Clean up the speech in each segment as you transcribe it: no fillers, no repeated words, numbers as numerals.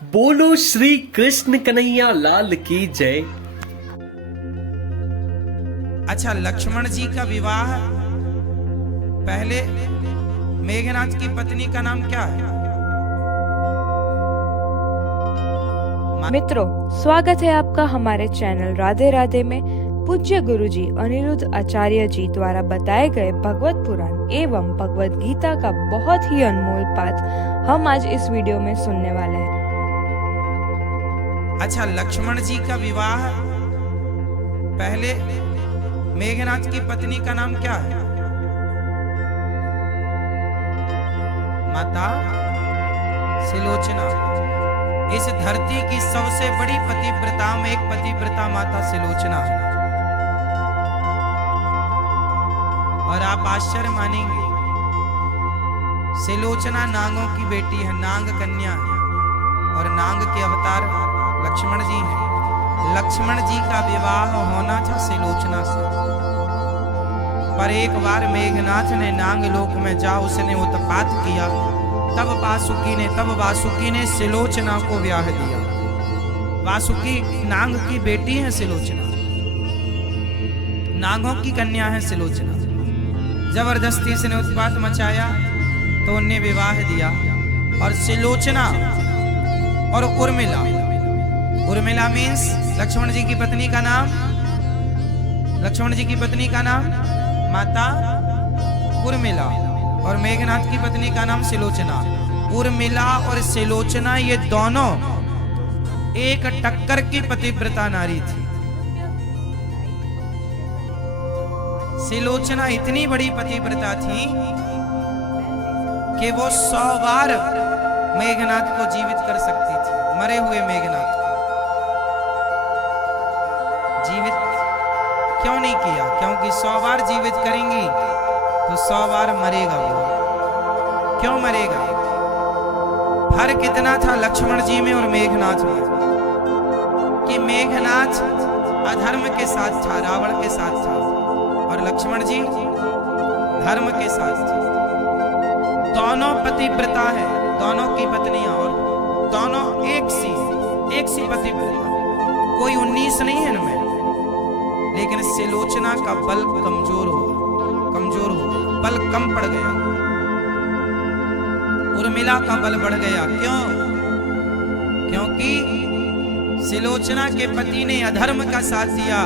बोलो श्री कृष्ण कन्हैया लाल की जय। अच्छा, लक्ष्मण जी का विवाह पहले मेघनाथ की पत्नी का नाम क्या है? मित्रों, स्वागत है आपका हमारे चैनल राधे राधे में। पूज्य गुरुजी अनिरुद्ध आचार्य जी द्वारा बताए गए भगवत पुराण एवं भगवत गीता का बहुत ही अनमोल पाठ हम आज इस वीडियो में सुनने वाले हैं। अच्छा, लक्ष्मण जी का विवाह पहले मेघनाथ की पत्नी का नाम क्या है? माता सिलोचना। इस धरती की सबसे बड़ी पतिव्रता में एक पतिव्रता माता सिलोचना है। और आप आश्चर्य मानेंगे, सिलोचना नांगों की बेटी है, नांग कन्या है, और नांग के अवतार लक्ष्मण जी हैं। लक्ष्मण जी का विवाह होना था सिलोचना से, पर एक बार मेघनाथ ने नांग लोक में जा उसने उत्पात किया, तब वासुकी ने सिलोचना को ब्याह दिया। वासुकी नांग की बेटी है सिलोचना, नांगों की कन्या है सिलोचना। जबरदस्ती से ने उत्पात मचाया तो उन्हें विवाह दिया। और सिलोचना और उर्मिला मीन्स लक्ष्मण जी की पत्नी का नाम, लक्ष्मण जी की पत्नी का नाम माता उर्मिला, और मेघनाथ की पत्नी का नाम सिलोचना। उर्मिला और सिलोचना ये दोनों एक टक्कर की पतिव्रता नारी थी। सिलोचना इतनी बड़ी पतिव्रता थी कि वो 100 बार मेघनाथ को जीवित कर सकती थी। मरे हुए मेघनाथ जीवित क्यों नहीं किया? क्योंकि 100 बार जीवित करेंगी तो 100 बार मरेगा वो। क्यों मरेगा? फर्क कितना था लक्ष्मण जी में और मेघनाथ में कि मेघनाथ अधर्म के साथ था, रावण के साथ था, और लक्ष्मण जी धर्म के साथ थे। दोनों पतिव्रता है, दोनों की पत्नियां, और दोनों एक सी पतिव्रता, कोई 19 नहीं है इनमें। लेकिन सिलोचना का बल कमजोर हो गया, बल कम पड़ गया। उर्मिला का बल बढ़ गया। क्यों? क्योंकि सिलोचना के पति ने अधर्म का साथ दिया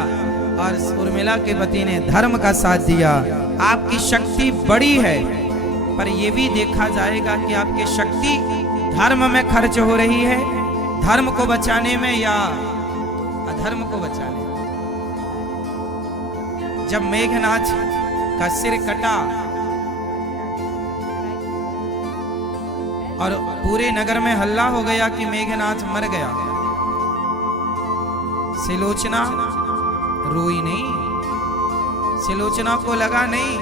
और उर्मिला के पति ने धर्म का साथ दिया। आपकी शक्ति बड़ी है, पर यह भी देखा जाएगा कि आपकी शक्ति धर्म में खर्च हो रही है, धर्म को बचाने में या अधर्म को बचाने में। जब मेघनाथ का सिर कटा और पूरे नगर में हल्ला हो गया कि मेघनाथ मर गया, सिलोचना रोई नहीं। सिलोचना को लगा नहीं,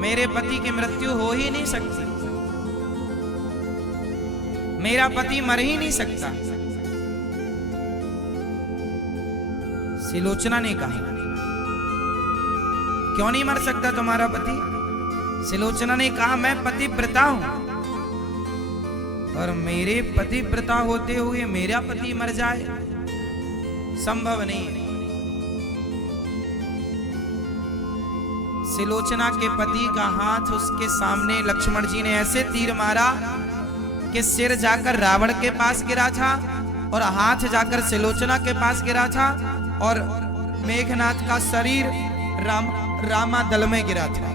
मेरे पति की मृत्यु हो ही नहीं सकती, मेरा पति मर ही नहीं सकता। सिलोचना ने कहा, क्यों नहीं मर सकता तुम्हारा पति? सिलोचना ने कहा, मैं पतिव्रता हूं, और मेरे पतिव्रता होते हुए मेरा पति मर जाए संभव नहीं है। सिलोचना के पति का हाथ उसके सामने लक्ष्मण जी ने ऐसे तीर मारा कि सिर जाकर रावण के पास गिरा था और हाथ जाकर सिलोचना के पास गिरा था, और मेघनाथ का शरीर रामादल में गिरा था।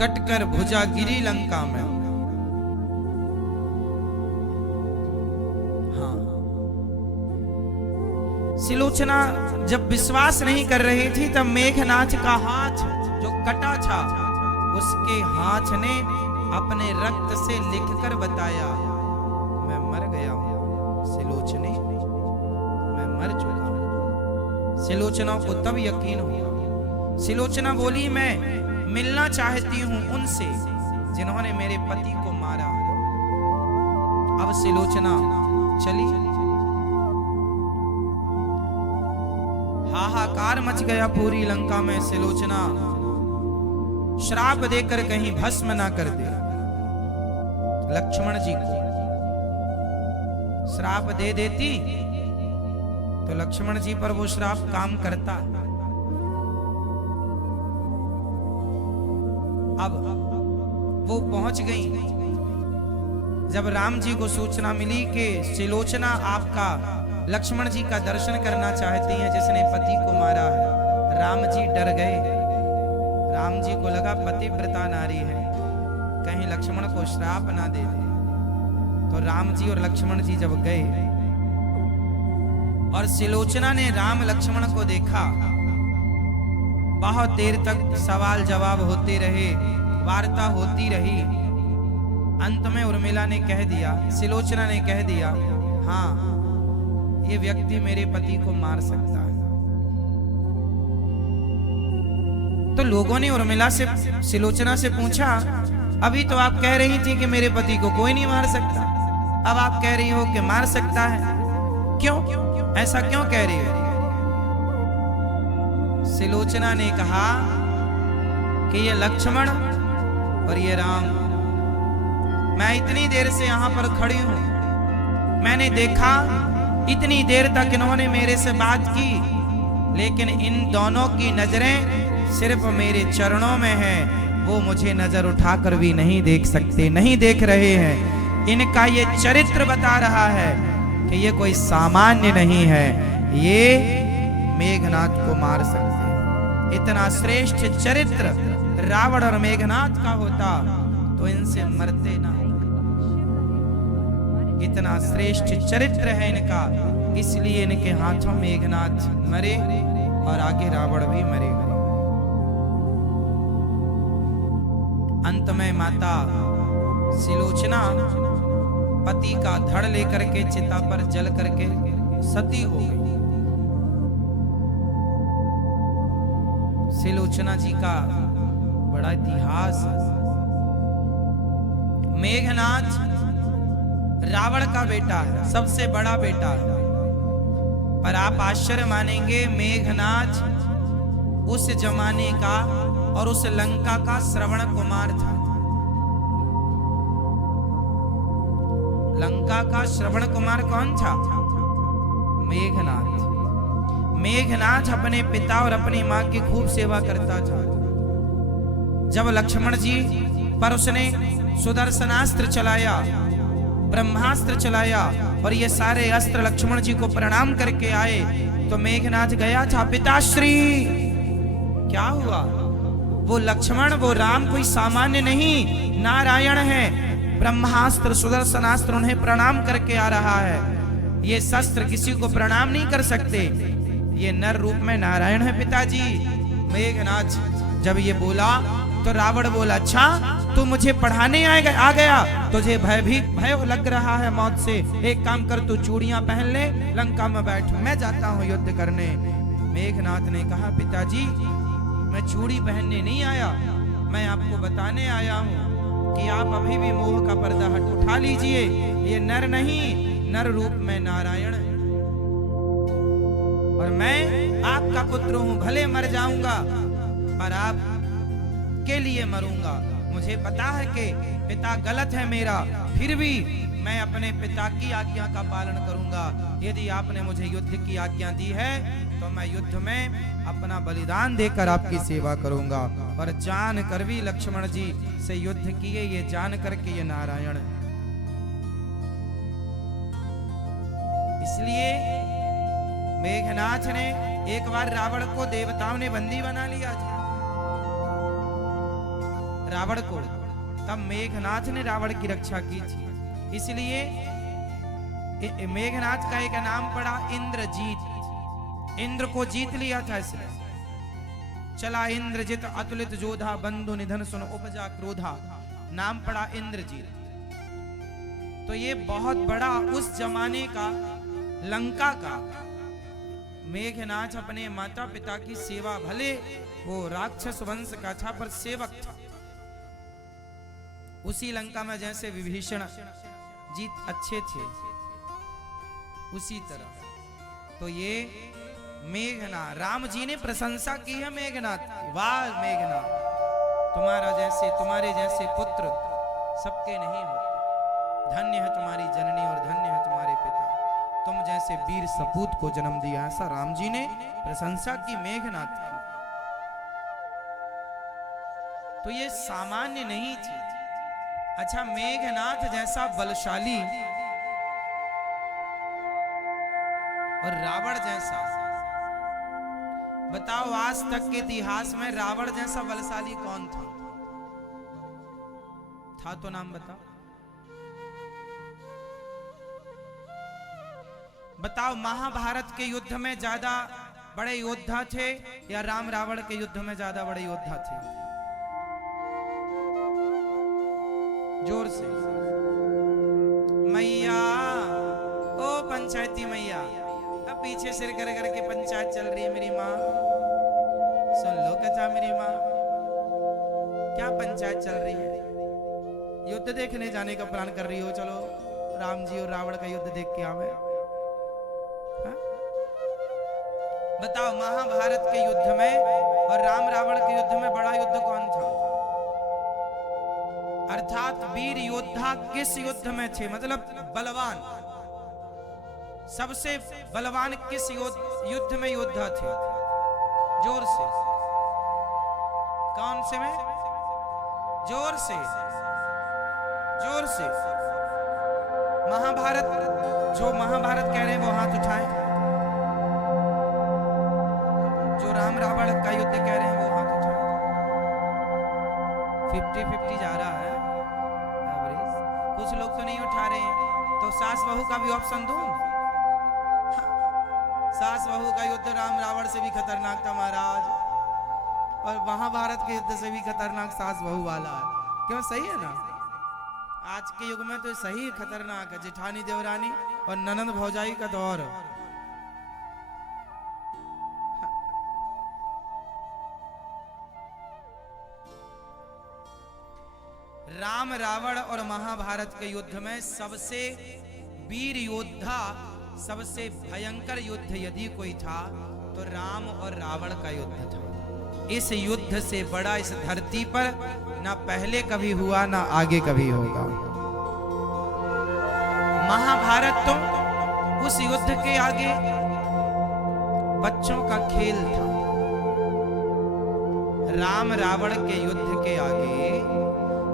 कटकर भुजा गिरी लंका में। हाँ, सिलोचना जब विश्वास नहीं कर रही थी तब मेघनाथ का हाथ जो कटा था, उसके हाथ ने अपने रक्त से लिखकर बताया, मैं मर गया हूं सिलोचने, मैं मर चुका हूं। सिलोचना को तब यकीन हुआ। सिलोचना बोली, मैं मिलना चाहती हूं उनसे जिन्होंने मेरे पति को मारा। अब सिलोचना चली। हाहाकार मच गया पूरी लंका में। सिलोचना श्राप देकर कहीं भस्म ना कर दे। लक्ष्मण जी को श्राप दे देती तो लक्ष्मण जी पर वो श्राप काम करता। अब वो पहुंच गई। जब राम जी को सूचना मिली कि सिलोचना आपका लक्ष्मण जी का दर्शन करना चाहती हैं जिसने पति को मारा है, राम जी डर गए। राम जी को लगा पतिव्रता नारी है, कहीं लक्ष्मण को श्राप ना दे दे। तो राम जी और लक्ष्मण जी जब गए और सिलोचना ने राम लक्ष्मण को देखा, बहुत देर तक सवाल जवाब होते रहे, वार्ता होती रही। अंत में उर्मिला ने कह दिया, सिलोचना ने कह दिया, हाँ ये व्यक्ति मेरे पति को मार सकता है। तो लोगों ने उर्मिला से, सिलोचना से पूछा, अभी तो आप कह रही थी कि मेरे पति को कोई नहीं मार सकता, अब आप कह रही हो कि मार सकता है, क्यों, ऐसा क्यों कह रही हो? सिलोचना ने कहा कि ये लक्ष्मण और ये राम, मैं इतनी देर से यहां पर खड़ी हूं, मैंने देखा इतनी देर तक इन्होंने मेरे से बात की, लेकिन इन दोनों की नजरें सिर्फ मेरे चरणों में है, वो मुझे नजर उठाकर भी नहीं देख सकते, नहीं देख रहे हैं। इनका ये चरित्र बता रहा है कि ये कोई सामान्य नहीं है, ये मेघनाथ को मार सकते हैं। इतना श्रेष्ठ चरित्र रावण और मेघनाथ का होता तो इनसे मरते ना। इतना श्रेष्ठ चरित्र है इनका, इसलिए इनके हाथों मेघनाथ मरे और आगे रावण भी मरे। अंत में माता सिलोचना पति का धड़ लेकर के चिता पर जल करके सती हो गई। सिलोचना जी का बड़ा इतिहास। मेघनाथ रावण का बेटा है, सबसे बड़ा बेटा है, पर आप आश्चर्य मानेंगे, मेघनाथ उस जमाने का और उस लंका का श्रवण कुमार था। लंका का श्रवण कुमार कौन था? मेघनाथ। मेघनाथ अपने पिता और अपनी मां की खूब सेवा करता था। जब लक्ष्मण जी पर उसने सुदर्शनास्त्र चलाया, ब्रह्मास्त्र चलाया और ये सारे अस्त्र लक्ष्मण जी को प्रणाम करके आए, तो मेघनाथ गया था, पिताश्री क्या हुआ? वो लक्ष्मण, वो राम कोई सामान्य नहीं, नारायण है। ब्रह्मास्त्र सुदर्शनास्त्र उन्हें प्रणाम करके आ रहा है। ये शस्त्र किसी को प्रणाम नहीं कर सकते, ये नर रूप में नारायण है पिताजी। मेघनाथ जब ये बोला तो रावण बोला, अच्छा तू मुझे पढ़ाने आ गया, तुझे भय लग रहा है मौत से, एक काम कर तू चूड़ियां पहन ले, लंका में बैठ, मैं जाता हूं युद्ध करने। मेघनाथ ने कहा, पिताजी मैं चूड़ी पहनने नहीं आया, मैं आपको बताने आया हूं कि आप अभी भी मोह का पर्दा उठा लीजिए, ये नर नहीं, नर रूप में नारायण है और मैं आपका पुत्र हूं, भले मर जाऊंगा पर आप के लिए मरूंगा। मुझे पता है कि पिता गलत है मेरा, फिर भी मैं अपने पिता की आज्ञा का पालन करूंगा। यदि आपने मुझे युद्ध की आज्ञा दी है तो मैं युद्ध में अपना बलिदान देकर आपकी सेवा करूंगा। और जान कर भी लक्ष्मण जी से युद्ध किए, ये जान करके ये नारायण। इसलिए मेघनाथ ने एक बार रावण को देवताओं ने बंदी बना लिया था, रावण को, तब मेघनाथ ने रावण की रक्षा की थी। इसलिए मेघनाथ का एक नाम पड़ा इंद्रजीत, इंद्र को जीत लिया था इसने। चला इंद्रजित अतुलित जोधा, बंधु निधन सुन उपजा क्रोधा, नाम पड़ा इंद्रजीत। तो ये बहुत बड़ा उस जमाने का लंका का मेघनाथ अपने माता पिता की सेवा, भले वो राक्षस वंश का था पर सेवक था। उसी लंका में जैसे विभीषण जी अच्छे थे, उसी तरह तो ये मेघनाथ, राम जी ने प्रशंसा की है मेघनाथ की, वाह मेघनाथ, तुम्हारे जैसे पुत्र सबके नहीं होते। धन्य है तुम्हारी जननी और धन्य है तुम्हारे पिता, तुम जैसे वीर सपूत को जन्म दिया। ऐसा राम जी ने प्रशंसा की मेघनाथ की। तो ये सामान्य नहीं थी। अच्छा, मेघनाथ जैसा बलशाली और रावण जैसा, बताओ आज तक के इतिहास में रावण जैसा बलशाली कौन था? तो नाम बताओ। बताओ, महाभारत के युद्ध में ज्यादा बड़े योद्धा थे या राम रावण के युद्ध में ज्यादा बड़े योद्धा थे? जोर से। मैया, ओ पंचायती मैया, अब पीछे सिर कर करके पंचायत चल रही है मेरी माँ, सुन लो कथा मेरी माँ। क्या पंचायत चल रही है? युद्ध देखने जाने का प्लान कर रही हो? चलो राम जी और रावण का युद्ध देख के आवे। बताओ, महाभारत के युद्ध में और राम रावण के युद्ध में बड़ा युद्ध कौन था? अर्थात वीर योद्धा किस युद्ध में थे? मतलब बलवान, सबसे बलवान किस युद्ध में योद्धा थे? जोर से। कौन से में? जोर से, जोर से। महाभारत, जो महाभारत कह रहे हैं वो हाथ उठाएं। जो राम रावण का युद्ध कह रहे हैं वो हाथ उठाएं। 50-50 जा रहा है। कुछ लोग तो नहीं उठा रहे हैं, तो सास बहू का भी ऑप्शन दूं? सास बहू का युद्ध राम रावण से भी खतरनाक था महाराज, और महाभारत के युद्ध से भी खतरनाक सास बहू वाला है। क्यों? सही है ना? आज के युग में तो सही खतरनाक है। जेठानी देवरानी और ननंद भौजाई का दौर। राम रावण और महाभारत के युद्ध में सबसे वीर योद्धा, सबसे भयंकर युद्ध यदि कोई था तो राम और रावण का युद्ध था। इस युद्ध से बड़ा इस धरती पर ना पहले कभी हुआ ना आगे कभी होगा। महाभारत तो उस युद्ध के आगे बच्चों का खेल था। राम रावण के युद्ध के आगे,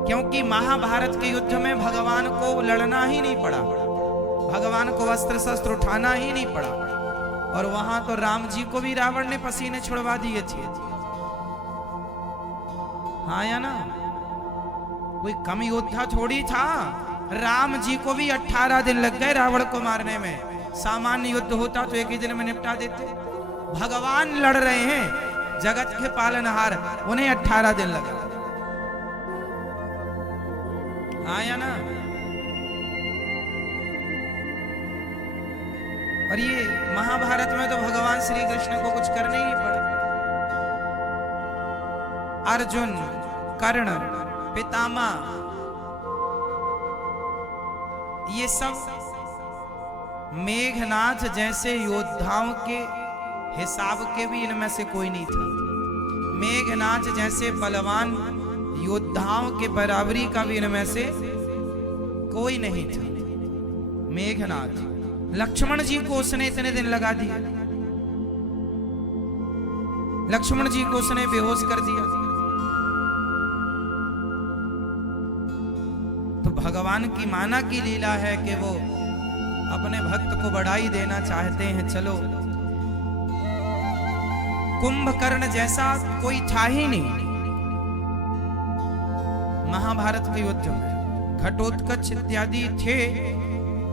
क्योंकि महाभारत के युद्ध में भगवान को लड़ना ही नहीं पड़ा, भगवान को अस्त्र शस्त्र उठाना ही नहीं पड़ा, और वहां तो राम जी को भी रावण ने पसीने छुड़वा दिए थे। हाँ या ना? कोई कम योद्धा थोड़ी था। राम जी को भी 18 दिन लग गए रावण को मारने में। सामान्य युद्ध होता तो एक ही दिन में निपटा देते। भगवान लड़ रहे हैं, जगत के पालनहार, उन्हें 18 दिन लगे। हाँ या ना? और ये महाभारत में तो भगवान श्री कृष्ण को कुछ करने ही नहीं पड़ा। अर्जुन, कर्ण, पितामह, ये सब मेघनाथ जैसे योद्धाओं के हिसाब के भी इनमें से कोई नहीं था। मेघनाथ जैसे बलवान योद्धाओं के बराबरी का भी इनमें से कोई नहीं था। मेघनाथ, लक्ष्मण जी को उसने इतने दिन लगा दिया, लक्ष्मण जी को उसने बेहोश कर दिया। तो भगवान की माना की लीला है कि वो अपने भक्त को बढ़ाई देना चाहते हैं। चलो, कुंभकर्ण जैसा कोई था ही नहीं महाभारत के युद्ध में। घटोत्कच इत्यादि थे,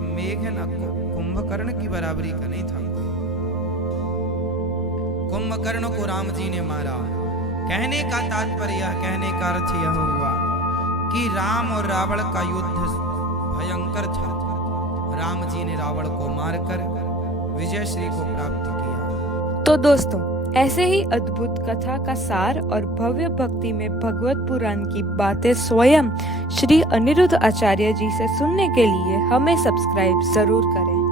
मेघनाथ कुंभकर्ण की बराबरी का नहीं था। कुंभकर्ण को राम जी ने मारा। कहने का तात्पर्य, कहने का अर्थ यह हुआ कि राम और रावण का युद्ध भयंकर था। राम जी ने रावण को मारकर विजय श्री को प्राप्त किया। तो दोस्तों, ऐसे ही अद्भुत कथा का सार और भव्य भक्ति में भगवत पुराण की बातें स्वयं श्री अनिरुद्ध आचार्य जी से सुनने के लिए हमें सब्सक्राइब जरूर करें।